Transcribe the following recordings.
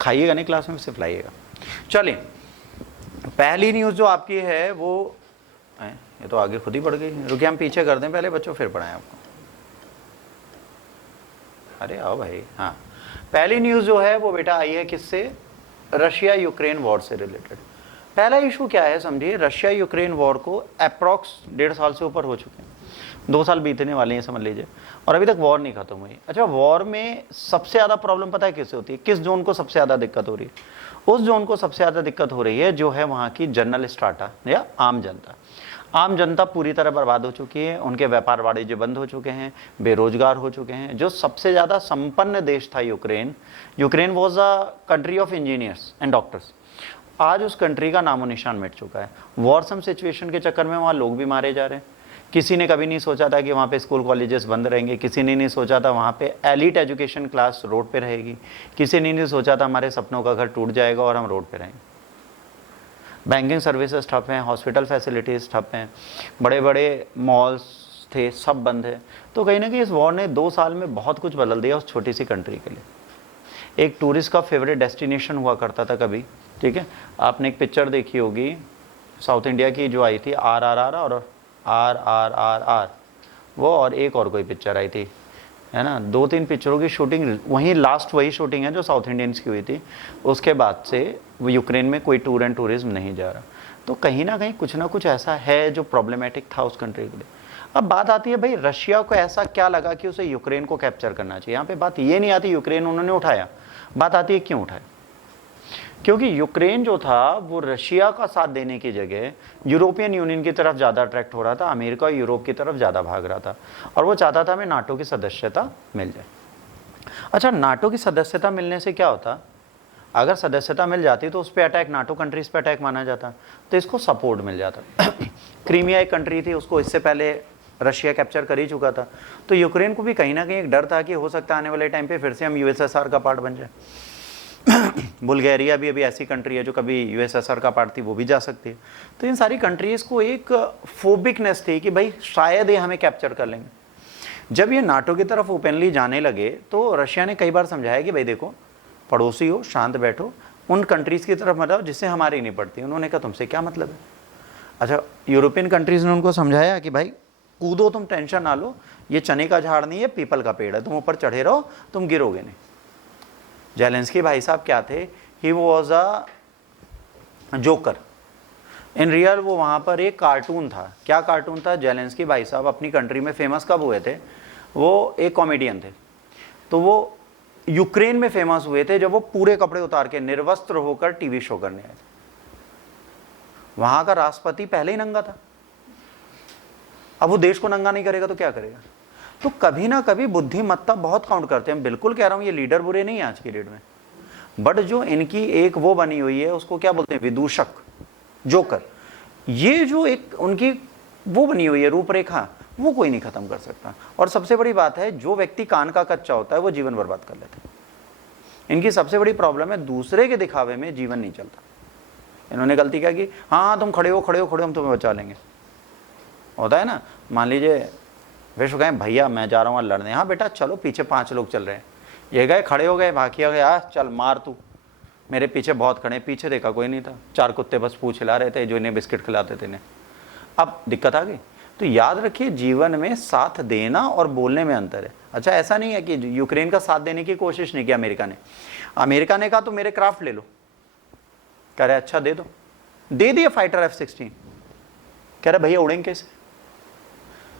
खाइएगा नहीं क्लास में, सिर्फ लाइएगा। चलिए, पहली न्यूज़ जो आपकी है वो ये तो आगे खुद ही बढ़ गई। रुकिए हम पीछे कर दें पहले बच्चों, फिर पढ़ाएं आपको। अरे आओ भाई। हाँ, पहली न्यूज़ जो है वो बेटा आई है किससे? रशिया यूक्रेन वॉर से रिलेटेड। पहला इशू क्या है समझिए, रशिया यूक्रेन वॉर को अप्रॉक्स 1.5 साल से ऊपर हो चुके हैं, 2 साल बीतने वाले हैं समझ लीजिए, और अभी तक वॉर नहीं खत्म हुई। अच्छा, वॉर में सबसे ज़्यादा प्रॉब्लम पता है किससे होती है? किस जोन को सबसे ज़्यादा दिक्कत हो रही है? उस जोन को सबसे ज़्यादा दिक्कत हो रही है जो है वहाँ की जनरल स्ट्राटा या आम जनता। आम जनता पूरी तरह बर्बाद हो चुकी है, उनके व्यापार वाणिज्य बंद हो चुके हैं, बेरोजगार हो चुके हैं। जो सबसे ज़्यादा संपन्न देश था Ukraine, Ukraine was a country of engineers and doctors, आज उस कंट्री का नामो निशान मिट चुका है। वॉरसम सिचुएशन के चक्कर में वहाँ लोग भी मारे जा रहे हैं। किसी ने कभी नहीं सोचा था कि वहाँ पे स्कूल कॉलेजेस बंद रहेंगे, किसी ने नहीं सोचा था वहाँ पे एलिट एजुकेशन क्लास रोड पे रहेगी, किसी ने नहीं सोचा था हमारे सपनों का घर टूट जाएगा और हम रोड पे रहेंगे। बैंकिंग सर्विसेज ठप हैं, हॉस्पिटल फैसिलिटीज़ ठप हैं, बड़े बड़े मॉल्स थे सब बंद है। तो कहीं ना कहीं इस वॉर ने 2 साल में बहुत कुछ बदल दिया उस छोटी सी कंट्री के लिए। एक टूरिस्ट का फेवरेट डेस्टिनेशन हुआ करता था कभी, ठीक है। आपने एक पिक्चर देखी होगी साउथ इंडिया की जो आई थी RRR और RRR, वो और एक और कोई पिक्चर आई थी, है ना। 2-3 पिक्चरों की शूटिंग वहीं लास्ट वही शूटिंग है जो साउथ इंडियंस की हुई थी। उसके बाद से वो यूक्रेन में कोई टूर एंड टूरिज्म नहीं जा रहा। तो कहीं ना कहीं कुछ ना कुछ ऐसा है जो प्रॉब्लमेटिक था उस कंट्री के लिए। अब बात आती है भाई, रशिया को ऐसा क्या लगा कि उसे यूक्रेन को कैप्चर करना चाहिए। यहाँ पे बात ये नहीं आती यूक्रेन उन्होंने उठाया, बात आती है क्यों उठाया। क्योंकि यूक्रेन जो था वो रशिया का साथ देने की जगह यूरोपियन यूनियन की तरफ ज़्यादा अट्रैक्ट हो रहा था, अमेरिका और यूरोप की तरफ ज़्यादा भाग रहा था, और वो चाहता था हमें नाटो की सदस्यता मिल जाए। अच्छा, नाटो की सदस्यता मिलने से क्या होता? अगर सदस्यता मिल जाती तो उस पर अटैक नाटो कंट्रीज़ पे अटैक माना जाता, तो इसको सपोर्ट मिल जाता। क्रीमिया एक कंट्री थी, उसको इससे पहले रशिया कैप्चर कर ही चुका था। तो यूक्रेन को भी कहीं ना कहीं एक डर था कि हो सकता है आने वाले टाइम पे फिर से हम USSR का पार्ट बन जाए। बुल्गारिया भी अभी ऐसी कंट्री है जो कभी USSR का पार्ट थी, वो भी जा सकती है। तो इन सारी कंट्रीज़ को एक फोबिकनेस थी कि भाई शायद ये हमें कैप्चर कर लेंगे। जब ये नाटो की तरफ ओपनली जाने लगे तो रशिया ने कई बार समझाया कि भाई देखो, पड़ोसी हो, शांत बैठो, उन कंट्रीज़ की तरफ मत आओ जिससे हमारी नहीं पड़ती। उन्होंने कहा तुमसे क्या मतलब है। अच्छा, यूरोपियन कंट्रीज़ ने उनको समझाया कि भाई कूदो, तुम टेंशन ना लो, ये चने का झाड़ नहीं है, पीपल का पेड़ है, तुम ऊपर चढ़े रहो, तुम गिरोगे नहीं। जेलेंस्की भाई साहब क्या थे? He was a joker in real. वो वहाँ पर एक कार्टून था। क्या कार्टून था? जेलेंस्की भाई साहब अपनी कंट्री में फेमस कब हुए थे? वो एक कॉमेडियन थे, तो वो यूक्रेन में फेमस हुए थे जब वो पूरे कपड़े उतार के निर्वस्त्र होकर टीवी शो करने आए थे। वहाँ का राष्ट्रपति पहले ही नंगा था, अब वो देश को नंगा नहीं करेगा तो क्या करेगा। तो कभी ना कभी बुद्धिमत्ता बहुत काउंट करते हैं। बिल्कुल कह रहा हूँ ये लीडर बुरे नहीं है आज की डेट में, बट जो इनकी एक वो बनी हुई है उसको क्या बोलते हैं, विदूषक, जोकर। ये जो एक उनकी वो बनी हुई है रूपरेखा, वो कोई नहीं खत्म कर सकता। और सबसे बड़ी बात है, जो व्यक्ति कान का कच्चा होता है वो जीवन बर्बाद कर लेता है। इनकी सबसे बड़ी प्रॉब्लम है दूसरे के दिखावे में जीवन नहीं चलता। इन्होंने गलती क्या की, हाँ तुम खड़े हो खड़े हो खड़े हो, हम तुम्हें बचा लेंगे। होता है ना, मान लीजिए विश्व कहें भैया मैं जा रहा हूँ लड़ने, हाँ बेटा चलो, पीछे 5 लोग चल रहे हैं, ये गए खड़े हो गए, भाकिया गया, चल मार तू, मेरे पीछे बहुत खड़े, पीछे देखा कोई नहीं था, 4 कुत्ते बस पूछ हिला रहे थे जो इन्हें बिस्किट खिलाते थे इन्हें। अब दिक्कत आ गई। तो याद रखिए, जीवन में साथ देना और बोलने में अंतर है। अच्छा, ऐसा नहीं है कि यूक्रेन का साथ देने की कोशिश नहीं की अमेरिका ने। अमेरिका ने कहा तो मेरे क्राफ्ट ले लो, कह रहे अच्छा दे दो, दे दिए फाइटर F-16, कह रहे भैया उड़ेंगे कैसे।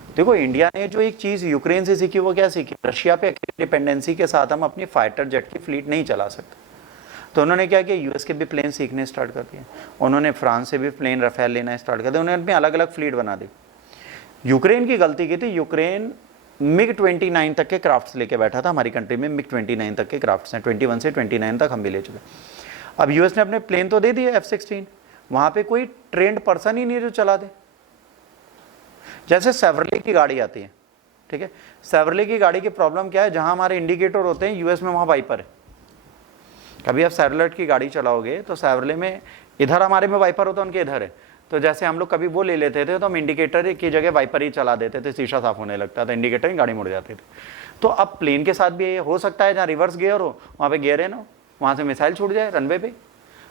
देखो, इंडिया ने जो एक चीज़ यूक्रेन से सीखी वो क्या सीखी, रशिया पे डिपेंडेंसी के साथ हम अपनी फाइटर जेट की फ्लीट नहीं चला सकते। तो उन्होंने क्या किया, यूएस के भी प्लेन सीखने स्टार्ट कर दिए, उन्होंने फ्रांस से भी प्लेन रफेल लेना स्टार्ट कर दिया, उन्होंने अपनी अलग अलग फ्लीट बना दी। यूक्रेन की गलती की थी, यूक्रेन MiG-29 तक के क्राफ्ट्स लेके बैठा था। हमारी कंट्री में MiG-29 तक के क्राफ्ट्स हैं, 21 से 29 तक हम भी ले चुके। अब यूएस ने अपने प्लेन तो दे दिए F-16, वहाँ पे कोई ट्रेंड पर्सन ही नहीं है जो चला दे। जैसे सेवरले की गाड़ी आती है, ठीक है, सेवरले की गाड़ी की प्रॉब्लम क्या है, जहां हमारे इंडिकेटर होते हैं यूएस में वहां वाइपर है। कभी आप सेवरलेट की गाड़ी चलाओगे तो सेवरले में इधर हमारे में वाइपर होता है, उनके इधर है। तो जैसे हम लोग कभी वो ले लेते थे तो हम इंडिकेटर की जगह वाइपर ही चला देते थे, शीशा साफ होने लगता था, इंडिकेटर ही गाड़ी मुड़ जाती थी। तो अब प्लेन के साथ भी ये हो सकता है, जहाँ रिवर्स गियर हो वहाँ पे गियर है ना, वहाँ से मिसाइल छूट जाए रनवे पे।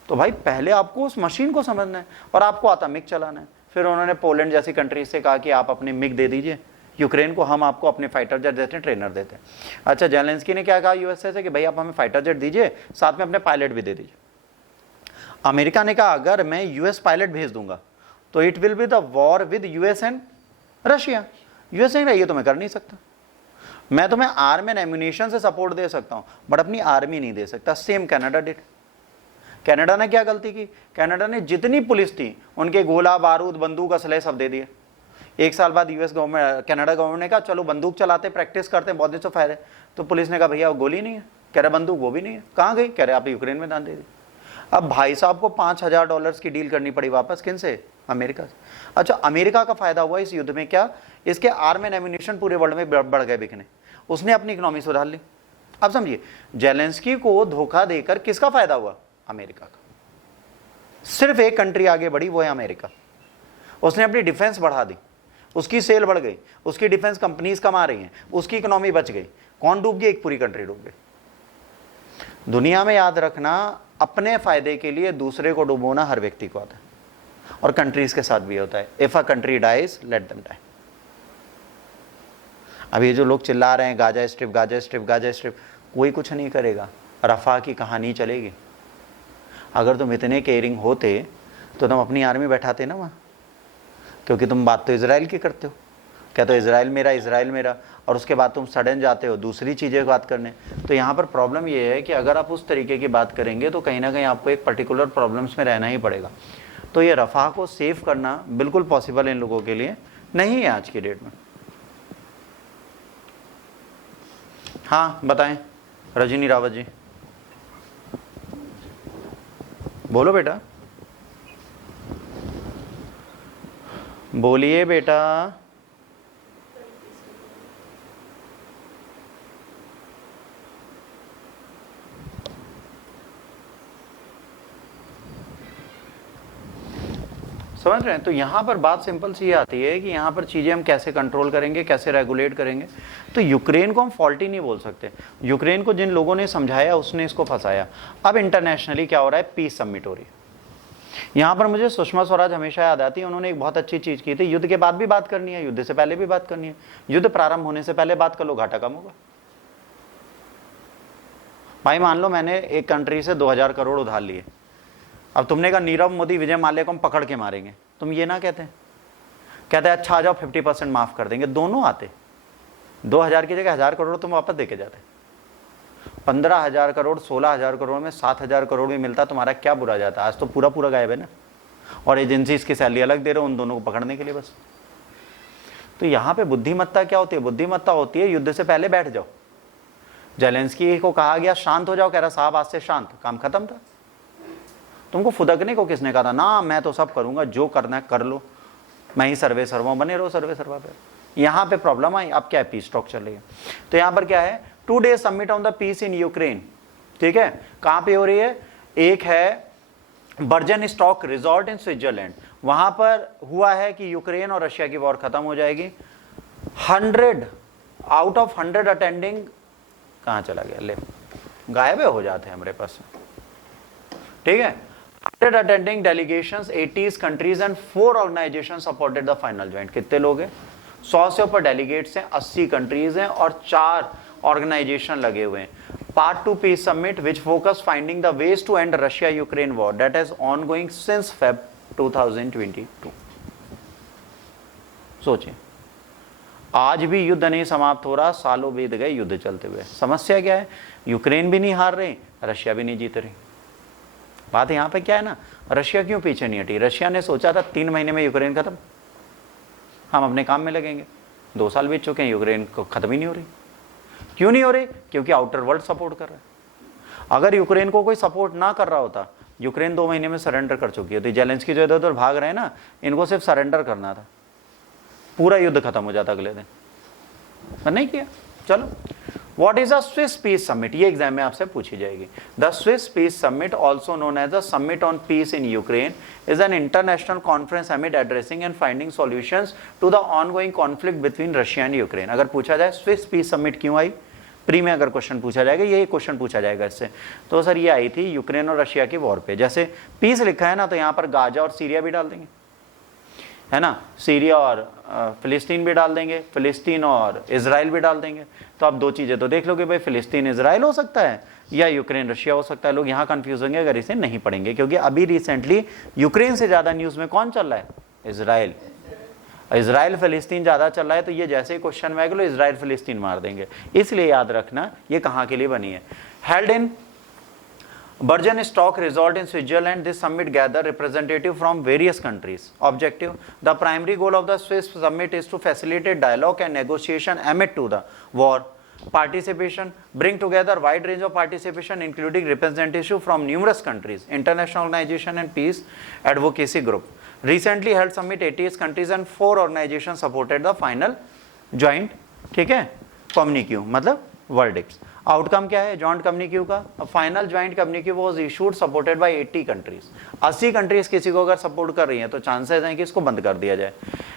तो भाई पहले आपको उस मशीन को समझना है और आपको आता मिग चलाना है। फिर उन्होंने पोलैंड जैसी कंट्री से कहा कि आप अपने मिग दे दीजिए यूक्रेन को, हम आपको अपने फाइटर जेट देते हैं, ट्रेनर देते हैं। अच्छा, जेलेंस्की ने क्या कहा यूएसए से कि भाई आप हमें फाइटर जेट दीजिए, साथ में अपने पायलट भी दे दीजिए। अमेरिका ने कहा अगर मैं यूएस पायलट भेज दूंगा तो it will be the war with US and Russia. US ने कहा ये तो मैं कर नहीं सकता, मैं तुम्हें आर्म एंड एम्यूनिशन से सपोर्ट दे सकता हूं बट अपनी आर्मी नहीं दे सकता। Same Canada did. कनाडा ने क्या गलती की? कनाडा ने जितनी पुलिस थी उनके गोला बारूद बंदूक असलहे सब दे दिए। एक साल बाद यूएस गवर्नमेंट, कनाडा गवर्नमेंट ने कहा चलो बंदूक चलाते, प्रैक्टिस करते हैं, बहुत दिन से फायदे। तो पुलिस ने कहा भैया वो गोली नहीं है, कह रहे बंदूक वो भी नहीं है, कहाँ गई? कह रहे आप यूक्रेन में दान दे दी। अब भाई साहब को $5,000 की डील करनी पड़ी वापस, किन से? अमेरिका से। अच्छा, अमेरिका का फायदा हुआ इस युद्ध में क्या? इसके आर्म एंड एम्यूनिशन पूरे वर्ल्ड में बढ़ गए बिकने, उसने अपनी इकोनॉमी सुधार ली। अब समझिए, जेलेंस्की को धोखा देकर किसका फायदा हुआ? अमेरिका का। सिर्फ एक कंट्री आगे बढ़ी, वो है अमेरिका। उसने अपनी डिफेंस बढ़ा दी, उसकी सेल बढ़ गई, उसकी डिफेंस कंपनीज कमा रही हैं, उसकी इकोनॉमी बच गई। कौन डूब गई? एक पूरी कंट्री डूब गई। दुनिया में याद रखना, अपने फायदे के लिए दूसरे को डुबोना हर व्यक्ति को आता है और कंट्रीज के साथ भी होता है। If a country dies let them die. अब ये जो लोग चिल्ला रहे हैं Gaza strip Gaza strip Gaza strip, कोई कुछ नहीं करेगा, रफा की कहानी चलेगी। अगर तुम इतने केयरिंग होते तो तुम अपनी आर्मी बैठाते ना वहाँ, क्योंकि तुम बात तो इजराइल की करते हो, कहते हो इजराइल मेरा, और उसके बाद तुम सडन जाते हो दूसरी चीज़ें बात करने। तो यहाँ पर प्रॉब्लम ये है कि अगर आप उस तरीके की बात करेंगे तो कहीं ना कहीं आपको एक पर्टिकुलर प्रॉब्लम्स में रहना ही पड़ेगा। तो ये रफा को सेव करना बिल्कुल पॉसिबल इन लोगों के लिए नहीं है आज की डेट में। हाँ बताएं रजनी रावत जी, बोलो बेटा, बोलिए बेटा। समझ रहे हैं? तो यहाँ पर बात सिंपल सी आती है कि यहाँ पर चीज़ें हम कैसे कंट्रोल करेंगे, कैसे रेगुलेट करेंगे। तो यूक्रेन को हम फॉल्टी नहीं बोल सकते। यूक्रेन को जिन लोगों ने समझाया उसने इसको फंसाया। अब इंटरनेशनली क्या हो रहा है? पीस समिट हो रही है। यहाँ पर मुझे सुषमा स्वराज हमेशा याद आती है, उन्होंने एक बहुत अच्छी चीज़ की थी, युद्ध के बाद भी बात करनी है, युद्ध से पहले भी बात करनी है। युद्ध प्रारंभ होने से पहले बात कर लो, घाटा कम होगा। भाई मान लो मैंने एक कंट्री से 2000 करोड़ उधार लिए, अब तुमने कहा नीरव मोदी विजय माल्या को हम पकड़ के मारेंगे, तुम ये ना कहते? कहते अच्छा आ जाओ 50% माफ कर देंगे। दोनों आते, 2000 की जगह 1000 करोड़ तुम वापस देके जाते। 15,000 करोड़ 16,000 करोड़ में 7,000 करोड़ भी मिलता, तुम्हारा क्या बुरा जाता? आज तो पूरा पूरा गायब है ना, और एजेंसी इसकी सैलरी अलग दे रहे हो उन दोनों को पकड़ने के लिए बस। तो यहाँ पे बुद्धिमत्ता क्या होती है? बुद्धिमत्ता होती है युद्ध से पहले बैठ जाओ। जेलेंस्की को कहा गया शांत हो जाओ, कह रहा साहब आज से शांत, काम खत्म था। तुमको फुदकने को किसने कहा था? ना मैं तो सब करूंगा, जो करना है कर लो, मैं ही सर्वे सर्वा, बने रहो सर्वे सर्वा पे। यहाँ पे प्रॉब्लम आई। अब क्या है? पीस टॉक चल रही है। तो यहाँ पर क्या है? 2 days summit on the peace in Ukraine. ठीक है, कहाँ पे हो रही है? एक है Burgenstock resort in Switzerland, वहां पर हुआ है कि यूक्रेन और रशिया की वॉर खत्म हो जाएगी। 100 आउट ऑफ 100 अटेंडिंग कहाँ चला गया? ले गायब हो जाते हैं हमारे पास। ठीक है, 100 attending delegations, 80 countries and 4 organisation supported the final joint. कितने लोग हैं? 100 से ऊपर डेलीगेट्स हैं, 80 कंट्रीज हैं और 4 ऑर्गेनाइजेशन लगे हुए हैं। Part 2 peace summit which focus finding the ways to end Russia-Ukraine war that is ongoing since Feb 2022। सोचिए, आज भी युद्ध नहीं समाप्त हो रहा, सालों बीत गए युद्ध चलते हुए। समस्या क्या है? यूक्रेन भी नहीं हार रही, रशिया भी नहीं जीत रही। बात यहाँ पे क्या है ना, रशिया क्यों पीछे नहीं हटी? रशिया ने सोचा था 3 महीने में यूक्रेन खत्म, हम अपने काम में लगेंगे। 2 साल बीत चुके हैं, यूक्रेन को खत्म ही नहीं हो रही। क्यों नहीं हो रही? क्योंकि आउटर वर्ल्ड सपोर्ट कर रहा है। अगर यूक्रेन को कोई सपोर्ट ना कर रहा होता, यूक्रेन 2 महीने में सरेंडर कर चुकी होती। जेलेंस्की जो इधर उधर भाग रहे हैं ना, इनको सिर्फ सरेंडर करना था, पूरा युद्ध खत्म हो जाता अगले दिन, पर नहीं किया। चलो, what is a Swiss peace summit? ये एग्जाम में आपसे पूछी जाएगी। The Swiss peace summit, also known as the summit on peace in Ukraine, is an international conference amid addressing and finding solutions to the ongoing conflict between Russia and Ukraine। अगर पूछा जाए Swiss peace summit क्यों आई, pre में अगर question पूछा जाएगा, ये question पूछा जाएगा इससे। तो सर ये आई थी यूक्रेन और रशिया की वॉर पे। जैसे पीस लिखा है ना, तो यहाँ पर गाजा और सीरिया भी डाल देंगे, है ना, सीरिया और फिलिस्तीन भी डाल देंगे, फिलिस्तीन और इजराइल भी डाल देंगे। तो आप दो चीज़ें तो देख लोगे भाई, फिलिस्तीन इजराइल हो सकता है या यूक्रेन रशिया हो सकता है। लोग यहाँ कंफ्यूज होंगे अगर इसे नहीं पढ़ेंगे, क्योंकि अभी रिसेंटली यूक्रेन से ज़्यादा न्यूज़ में कौन चल रहा है, इजराइल। इजराइल फिलिस्तीन ज़्यादा चल रहा है, तो ये जैसे ही क्वेश्चन में आएगा लो इजराइल फिलिस्तीन मार देंगे। इसलिए याद रखना ये कहाँ के लिए बनी है। Held in Bergen stock resort in Switzerland. This summit gather representative from various countries. Objective: the primary goal of the Swiss summit is to facilitate dialogue and negotiation amid to the war. Participation: bring together wide range of participation, including representation from numerous countries, international organization and peace advocacy group. Recently held summit 88 countries and 4 organizations supported the final joint, ठीक है, communique मतलब verdicts. Outcome क्या है joint communique का? Final joint communique was issued supported by 80 countries. 80 countries किसी को अगर support कर रही हैं तो चांसेस हैं कि इसको बंद कर दिया जाए।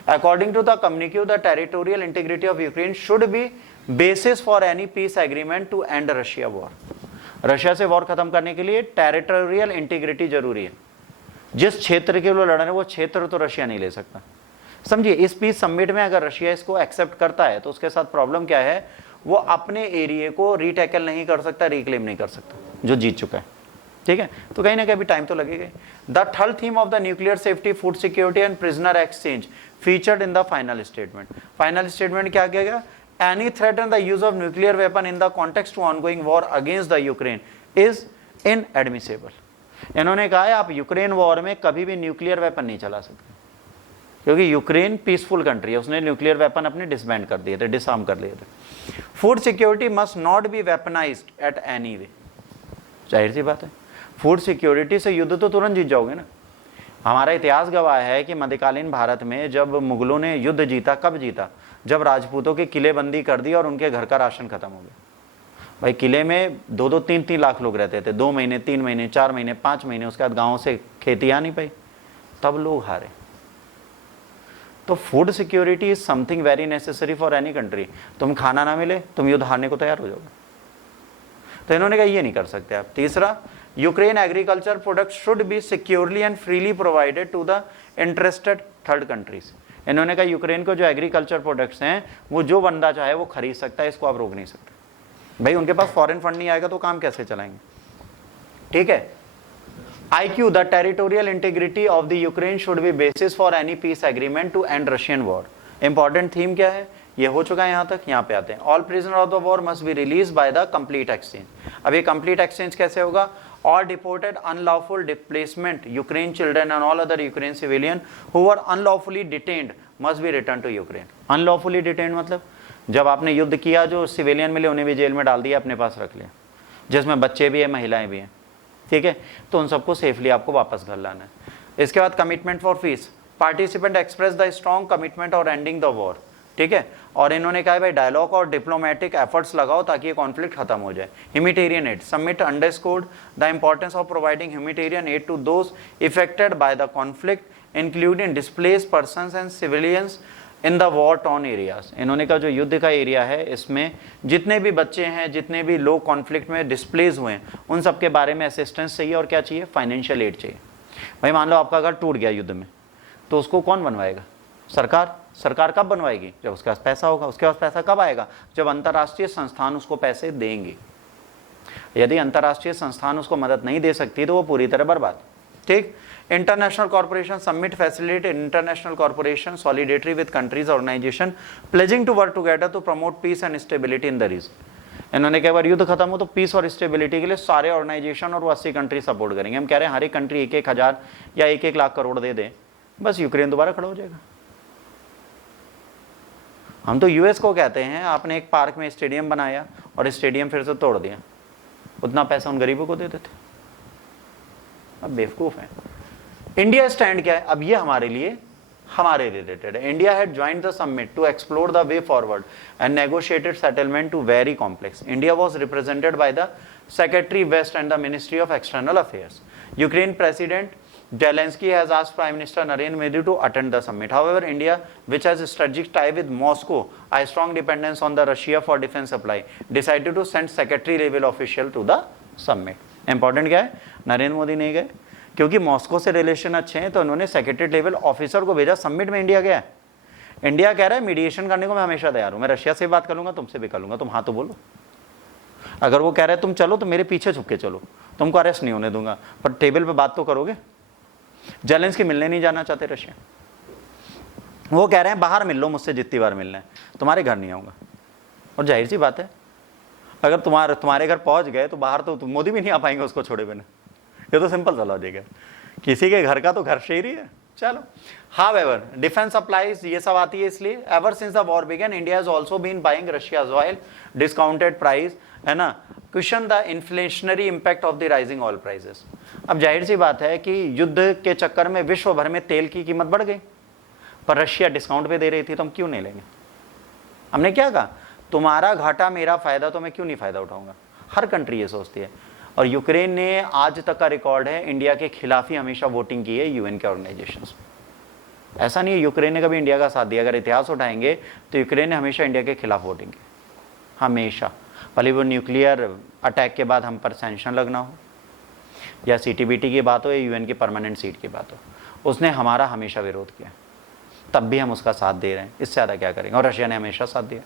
According to the communique, the territorial integrity of Ukraine should be basis for any peace agreement to end Russia war. Russia से वॉर खत्म करने के लिए टेरिटोरियल इंटीग्रिटी जरूरी है। जिस क्षेत्र के लिए लड़ रहे हैं वो क्षेत्र तो रशिया नहीं ले सकता। समझिए, इस पीस समिट में अगर रशिया इसको एक्सेप्ट करता है तो उसके साथ प्रॉब्लम क्या है, वो अपने एरिया को रीटैकल नहीं कर सकता, रिक्लेम नहीं कर सकता जो जीत चुका है, ठीक है। तो कहीं ना कहीं टाइम तो लगेगा। The third theme of the nuclear safety, food security and prisoner exchange featured in the final statement. Final statement क्या किया गया? Any threat and the use of nuclear weapon in the context to ongoing war against the Ukraine is inadmissible. इन्होंने कहा है आप Ukraine war में कभी भी न्यूक्लियर वेपन नहीं चला सकते, क्योंकि यूक्रेन पीसफुल कंट्री है, उसने न्यूक्लियर वेपन अपने डिसबैंड कर दिए थे, डिसआर्म कर लिए थे। Food security must not be weaponised at any way. जाहिर सी बात है, फूड सिक्योरिटी से युद्ध तो तुरंत जीत जाओगे ना। हमारा इतिहास गवाह है कि मध्यकालीन भारत में जब मुगलों ने युद्ध जीता, कब जीता? जब राजपूतों के किलेबंदी कर दी और उनके घर का राशन खत्म हो गया। भाई किले में 2-2, 3-3 लाख लोग रहते थे, 2 महीने, 3 महीने, 4 महीने, 5 महीने, उसके बाद गाँव से खेती आ नहीं पाई, तब लोग हारे। तो food security is something very necessary for any country. तुम खाना ना मिले, तुम युद्ध हारने को तैयार हो जाओगे। तो इन्होंने कहा ये नहीं कर सकते आप। तीसरा, Ukraine agriculture product should be securely and freely provided to the interested third countries. इन्होंने कहा यूक्रेन को जो एग्रीकल्चर प्रोडक्ट्स हैं वो जो बंदा चाहे वो खरीद सकता है, इसको आप रोक नहीं सकते। भाई उनके पास फॉरेन फंड नहीं आएगा तो काम कैसे चलाएंगे, ठीक है। IQ, the territorial integrity of the Ukraine should be basis for any peace agreement to end Russian war. Important theme क्या है? ये हो चुका है यहाँ तक, यहाँ पे आते हैं। All prisoner of the war must be released by the complete exchange. अब ये complete exchange कैसे होगा? All deported unlawful displacement Ukraine children and all other Ukraine civilian who were unlawfully detained must be returned to Ukraine. Unlawfully detained मतलब जब आपने युद्ध किया, जो सिविलियन मिले उन्हें भी जेल में डाल दिया, अपने पास रख लिया, जिसमें बच्चे भी हैं, महिलाएं भी हैं, ठीक है। तो उन सबको सेफली आपको वापस घर लाना है। इसके बाद commitment for piece, participant express the strong commitment और एंडिंग द वॉर, ठीक है। और इन्होंने कहा भाई डायलॉग और डिप्लोमेटिक एफर्ट्स लगाओ ताकि ये कॉन्फ्लिक्ट खत्म हो जाए। Humanitarian aid, summit underscored the importance of providing humanitarian aid to those affected by the conflict including displaced persons and civilians in the war torn areas. इन्होंने कहा जो युद्ध का एरिया है इसमें जितने भी बच्चे हैं, जितने भी लोग कॉन्फ्लिक्ट में डिस्प्लेस हुए हैं, उन सब के बारे में असिस्टेंस चाहिए। और क्या चाहिए? फाइनेंशियल एड चाहिए। भाई मान लो आपका घर टूट गया युद्ध में, तो उसको कौन बनवाएगा? सरकार। सरकार कब बनवाएगी? जब उसके पास पैसा होगा। उसके पास पैसा कब आएगा? जब अंतर्राष्ट्रीय संस्थान उसको पैसे देंगे। यदि अंतर्राष्ट्रीय संस्थान उसको मदद नहीं दे सकती तो वो पूरी तरह बर्बाद, ठीक। International corporation summit facilitate international corporation solidarity with countries organisation pledging to work together to promote peace and stability in the region. इन्होंने कहा बार युद्ध खत्म हो तो पीस और स्टेबिलिटी के लिए सारे ऑर्गेनाइजेशन और वो 80 कंट्री सपोर्ट करेंगे। हम कह रहे हैं हर एक कंट्री 1-1 हज़ार या 1-1 लाख करोड़ दे दें, बस यूक्रेन दोबारा खड़ा हो जाएगा। हम तो यूएस को कहते हैं आपने एक पार्क में स्टेडियम बनाया और स्टेडियम फिर से तोड़ दिया, उतना पैसा उन गरीबों को दे देते। अब बेवकूफ है। इंडिया स्टैंड क्या है? अब ये हमारे रिलेटेड है। India had joined the summit to explore the way forward and negotiated settlement to very complex. India was represented by the secretary west and the ministry of external affairs. Ukraine president Zelensky has asked Prime Minister Narendra Modi to attend the summit. However, India, which has a strategic tie with Moscow, a strong dependence on the Russia for defense supply, decided to send secretary level official to the summit. Important क्या है, नरेंद्र मोदी नहीं गए क्योंकि Moscow से relation अच्छे हैं, तो उन्होंने सेक्रेटरी लेवल ऑफिसर को भेजा। समिट में इंडिया गया है। इंडिया कह रहा है मीडिएशन करने को मैं हमेशा तैयार हूं, मैं रशिया से बात कर लूंगा, तुमसे भी कर लूंगा, तुम हाँ तो बोलो। अगर वो कह रहे हैं तुम चलो तो मेरे पीछे छुप के चलो, तुमको अरेस्ट नहीं होने दूंगा, पर टेबल पे बात तो करोगे। जेलेंस्की मिलने नहीं जाना चाहते रशिया, वो कह रहे हैं बाहर मिल लो मुझसे जितनी बार मिलना है, तुम्हारे घर नहीं आऊंगा। और जाहिर सी बात है, अगर तुम्हारे घर पहुंच गए तो बाहर तो मोदी भी नहीं आ पाएंगे उसको छोड़े बिना। ये तो सिंपल सा लॉजिक है, किसी के घर का तो घर शेर ही है। चलो, हाउएवर डिफेंस सप्लाईज ये सब आती है इसलिए ever since the war began India has also been buying Russia's oil discounted price, है ना, question the inflationary impact of the rising oil prices. अब जाहिर सी बात है कि युद्ध के चक्कर में विश्व भर में तेल की कीमत बढ़ गई, पर रशिया डिस्काउंट पे दे रही थी, तो हम क्यों नहीं लेंगे। हमने क्या कहा, तुम्हारा घाटा मेरा फायदा, तो मैं क्यों नहीं फायदा उठाऊंगा। हर कंट्री ये सोचती है। और यूक्रेन ने आज तक का रिकॉर्ड है इंडिया के खिलाफ ही हमेशा वोटिंग की है यूएन के ऑर्गेनाइजेशंस में। ऐसा नहीं है यूक्रेन ने कभी इंडिया का साथ दिया। अगर इतिहास उठाएंगे तो यूक्रेन ने हमेशा इंडिया के खिलाफ वोटिंग की, हमेशा। भले वो न्यूक्लियर अटैक के बाद हम पर सैंक्शन लगना हो, या सीटीबीटी की बात हो, या यूएन की परमानेंट सीट की बात हो, उसने हमारा हमेशा विरोध किया, तब भी हम उसका साथ दे रहे हैं। इससे ज़्यादा क्या करेंगे। और रशिया ने हमेशा साथ दिया।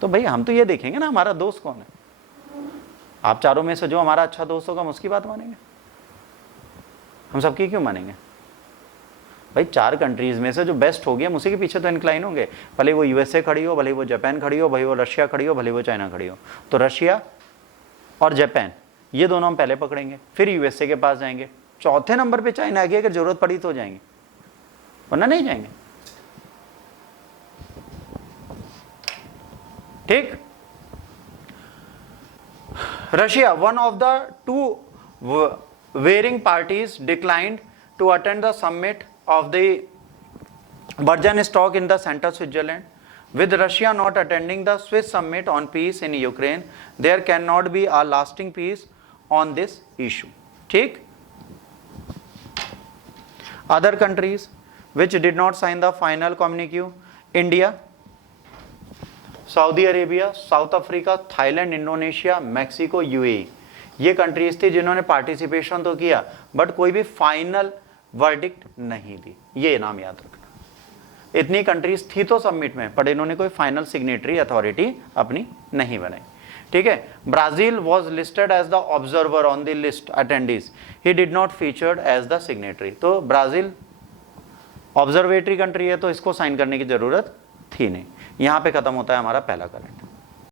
तो भाई हम तो ये देखेंगे ना हमारा दोस्त कौन है। आप चारों में से जो हमारा अच्छा दोस्त होगा हम उसकी बात मानेंगे, हम सबकी क्यों मानेंगे भाई। 4 कंट्रीज में से जो बेस्ट हो गया हम उसी के पीछे तो इंक्लाइन होंगे। भले वो यूएसए खड़ी हो, भले वो जापान खड़ी हो, भले वो रशिया खड़ी हो, भले वो चाइना खड़ी हो। तो रशिया और जापान ये दोनों हम पहले पकड़ेंगे, फिर यूएसए के पास जाएंगे, चौथे नंबर पे चाइना आगे, अगर जरूरत पड़ी तो जाएंगे, वरना नहीं जाएंगे। ठीक। Russia, one of the 2 warring parties, declined to attend the summit of the Bergenstock in the center Switzerland. With Russia not attending the Swiss summit on peace in Ukraine, there cannot be a lasting peace on this issue. ठीक? Other countries which did not sign the final communique: India, Saudi Arabia, south Africa, Thailand, Indonesia, Mexico, UAE. ये countries थी जिन्होंने participation तो किया but कोई भी final verdict नहीं दी। ये नाम याद रखना। इतनी कंट्रीज थी तो समिट में, पर इन्होंने कोई फाइनल सिग्नेटरी अथॉरिटी अपनी नहीं बनाई। ठीक है। Brazil was listed as the observer on the list attendees, he did not featured as the signatory. तो ब्राजील ऑब्जर्वेटरी कंट्री है तो इसको साइन करने की जरूरत थी नहीं। यहां पे खत्म होता है हमारा पहला करंट।